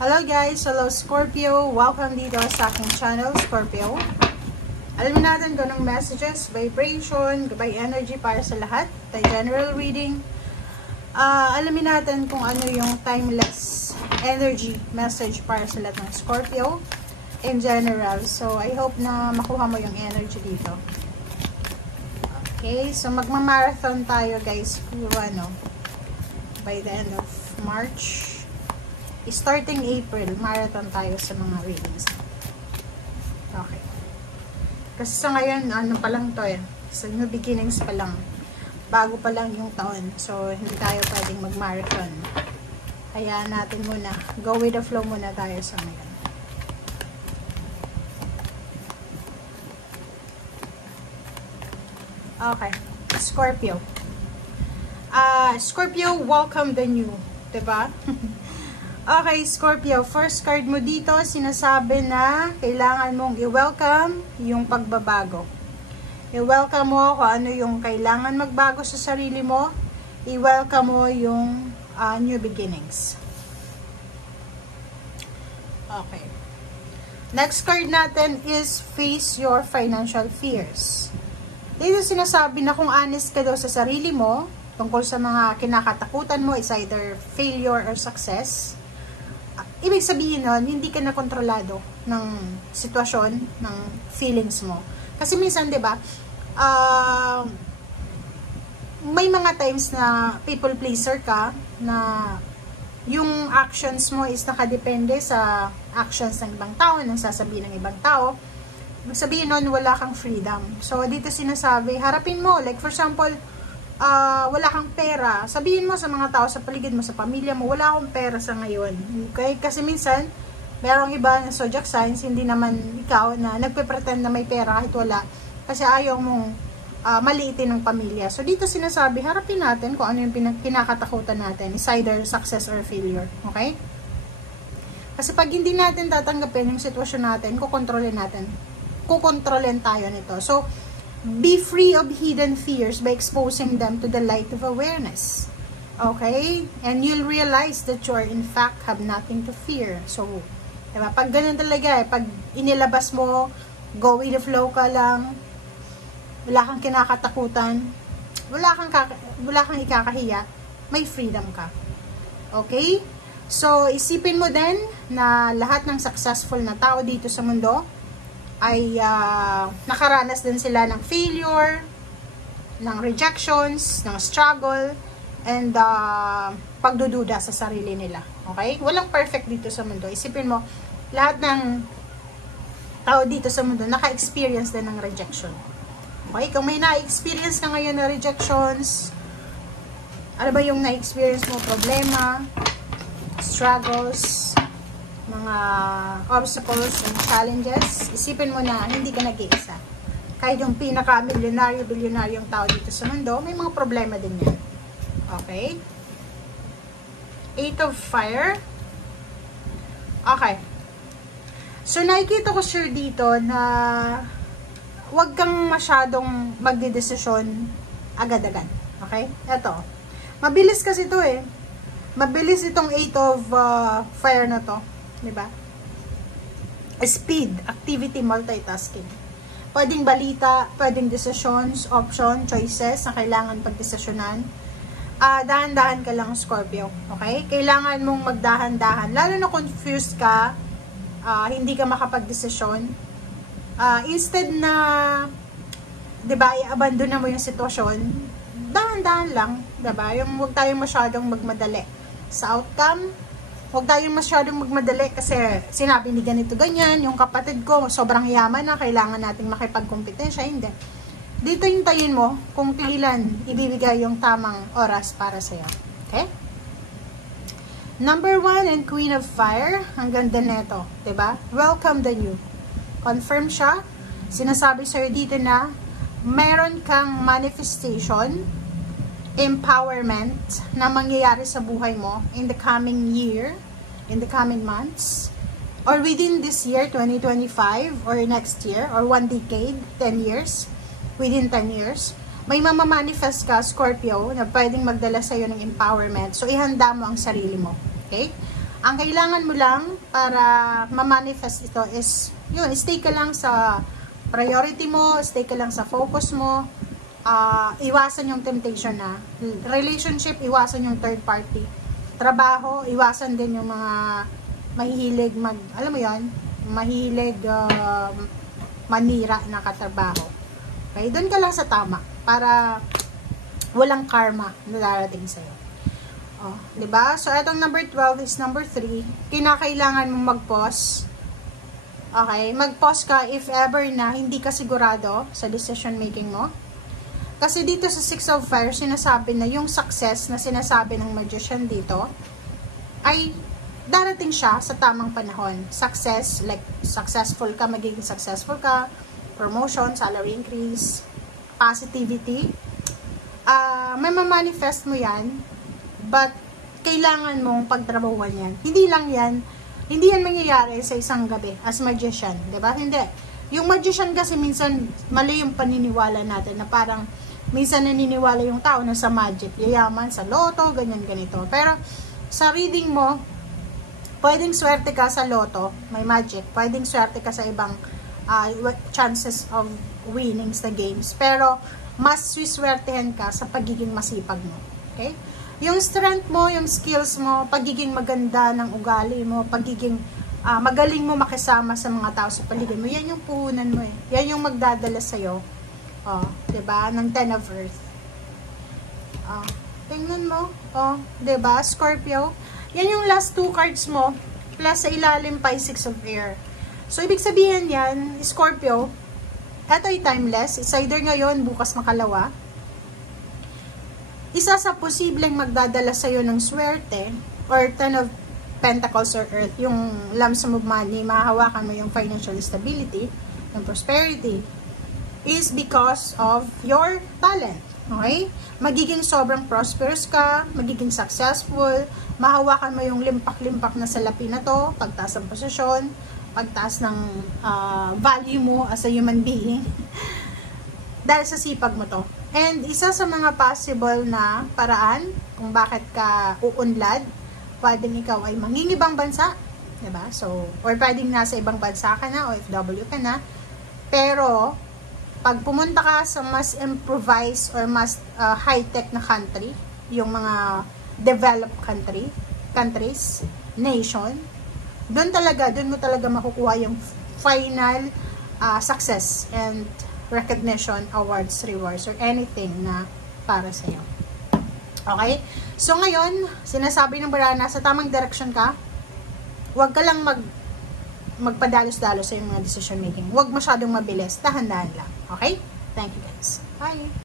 Hello guys! Hello Scorpio! Welcome dito sa aking channel, Scorpio. Alamin natin kung anong messages, vibration, gabay energy para sa lahat. Tayo general reading. Alamin natin kung ano yung timeless energy message para sa lahat ng Scorpio in general. So, I hope na makuha mo yung energy dito. Okay, so magma-marathon tayo guys by the end of March. Starting April, marathon tayo sa mga readings. Okay. Kasi sa ngayon, ano pa lang to So, new beginnings pa lang. Bago pa lang yung taon. So, hindi tayo pwedeng mag-marathon. Hayaan natin muna. Go with the flow muna tayo sa ngayon. Okay. Scorpio. Scorpio, welcome the new. Diba? Okay, Scorpio, first card mo dito, sinasabi na kailangan mong i-welcome yung pagbabago. I-welcome mo kung ano yung kailangan magbago sa sarili mo. I-welcome mo yung new beginnings. Okay. Next card natin is face your financial fears. Dito sinasabi na kung honest ka daw sa sarili mo, tungkol sa mga kinakatakutan mo, is either failure or success. Ibig sabihin nun, hindi ka na kontrolado ng sitwasyon, ng feelings mo. Kasi minsan, di ba, may mga times na people pleaser ka, na yung actions mo is nakadepende sa actions ng ibang tao, ng sasabihin ng ibang tao. Ibig sabihin nun, wala kang freedom. So, dito sinasabi, harapin mo. Like, for example, wala kang pera, sabihin mo sa mga tao sa paligid mo, sa pamilya mo, wala akong pera sa ngayon. Okay? Kasi minsan, merong iba na zodiac signs, hindi naman ikaw na nagpe-pretend na may pera kahit wala. Kasi ayaw mong maliitin ng pamilya. So, dito sinasabi, harapin natin kung ano yung kinakatakutan natin. Is either success or failure. Okay? Kasi pag hindi natin tatanggapin yung sitwasyon natin, kukontrolin tayo nito. So, be free of hidden fears by exposing them to the light of awareness. Okay? And you'll realize that you are in fact have nothing to fear. So, diba? Pag ganun talaga pag inilabas mo, go with the flow ka lang, wala kang kinakatakutan, wala kang ikakahiya, may freedom ka. Okay? So, isipin mo din na lahat ng successful na tao dito sa mundo ay nakaranas din sila ng failure, ng rejections, ng struggle, and pagdududa sa sarili nila. Okay? Walang perfect dito sa mundo. Isipin mo, lahat ng tao dito sa mundo naka-experience din ng rejection. Okay? Kung may na-experience ka ngayon na rejections, ano ba yung na-experience mo? Problema, struggles, mga obstacles and challenges, isipin mo na hindi ka nag-iisa. Kahit yung pinaka-milyonaryo, bilyonaryong tao dito sa mundo, may mga problema din yan. Okay? 8 of Fire. Okay. So, nakikita ko sure dito na huwag kang masyadong magdedesisyon agad-agad. Okay? Ito. Mabilis kasi ito Mabilis itong 8 of Fire na to. Diba? Speed, activity, multitasking. Pwedeng balita, pwedeng decisions, option, choices na kailangan pagdesisyonan. Dahan-dahan ka lang, Scorpio. Okay? Kailangan mong magdahan-dahan. Lalo na confused ka, hindi ka makapagdesisyon. Instead na, diba, i-abandon na mo yung sitwasyon, dahan-dahan lang. Diba? Yung huwag tayong masyadong magmadali sa outcome. Huwag tayong masyadong magmadali kasi sinabi ni ganito ganyan, yung kapatid ko sobrang yaman na, kailangan nating makipagkompetensya. Hindi. Dito hintayin mo kung kailan ibibigay yung tamang oras para sa'yo. Okay? Number 1 and Queen of Fire. Ang ganda neto. Diba? Welcome the new. Confirm siya. Sinasabi sa'yo dito na meron kang manifestation, empowerment na mangyayari sa buhay mo in the coming year, in the coming months, or within this year, 2025, or next year, or 1 decade, 10 years, within 10 years. May mamamanifest ka, Scorpio, na pwedeng magdala sa'yo ng empowerment. So, ihanda mo ang sarili mo. Okay? Ang kailangan mo lang para ma-manifest ito is, yun, stay ka lang sa priority mo, stay ka lang sa focus mo, iwasan yung temptation na. Relationship, iwasan yung third party. Trabaho, iwasan din yung mga mahihilig alam mo yan, mahihilig manira na katrabaho. Okay, doon ka lang sa tama para walang karma na darating sa'yo. Oh, 'di ba? So etong number 12 is number 3. Kinakailangan mong mag-pause. Okay, mag-pause ka if ever na hindi ka sigurado sa decision making mo. Kasi dito sa Six of Fire, sinasabi na yung success na sinasabi ng magician dito ay darating siya sa tamang panahon. Success, like successful ka, magiging successful ka, promotion, salary increase, positivity. May ma-manifest mo yan, but kailangan mong pagtrabahuan yan. Hindi yan mangyayari sa isang gabi as magician, 'di ba? Hindi. Yung magician kasi minsan mali yung paniniwala natin na parang minsan naniniwala yung tao na sa magic, yayaman, sa loto, ganyan ganito. Pero sa reading mo, pwedeng swerte ka sa loto, may magic. Pwedeng swerte ka sa ibang chances of winning sa games. Pero mas swiswertehan ka sa pagiging masipag mo. Okay? Yung strength mo, yung skills mo, pagiging maganda ng ugali mo, pagiging magaling mo makisama sa mga tao sa paligid mo, yan yung puhunan mo eh. Yan yung magdadala sa'yo. Oh, 'di ba? Ng 10 of Earth. Tingnan mo. Oh, 'di ba? Scorpio. Yan yung last 2 cards mo, plus sa ilalim pa 6 of Air. So, ibig sabihin yan, Scorpio, ito ay timeless. It's either ngayon, bukas makalawa. Isa sa posibleng magdadala sa'yo ng swerte or 10 of Pentacles or Earth, yung lump sum of money, mahahawakan mo yung financial stability, yung prosperity, is because of your talent. Okay? Magiging sobrang prosperous ka, magiging successful, mahawakan mo yung limpak-limpak na salapi na to, pagtaas ng posisyon, pagtaas ng value mo as a human being, dahil sa sipag mo to. And isa sa mga possible na paraan kung bakit ka uunlad, pwedeng ikaw ay mangingibang bansa, diba? So, or pwedeng nasa ibang bansa ka na, OFW ka na, pero pag pumunta ka sa mas improvised or mas high-tech na country, yung mga developed countries, nation, doon mo talaga makukuha yung final success and recognition, awards, rewards, or anything na para sa'yo. Okay? So, ngayon, sinasabi ng Barana, nasa tamang direction ka, huwag ka lang magpadalos-dalos sa yung mga decision making. Huwag masyadong mabilis, dahan-dahan lang. Okay? Thank you guys. Bye!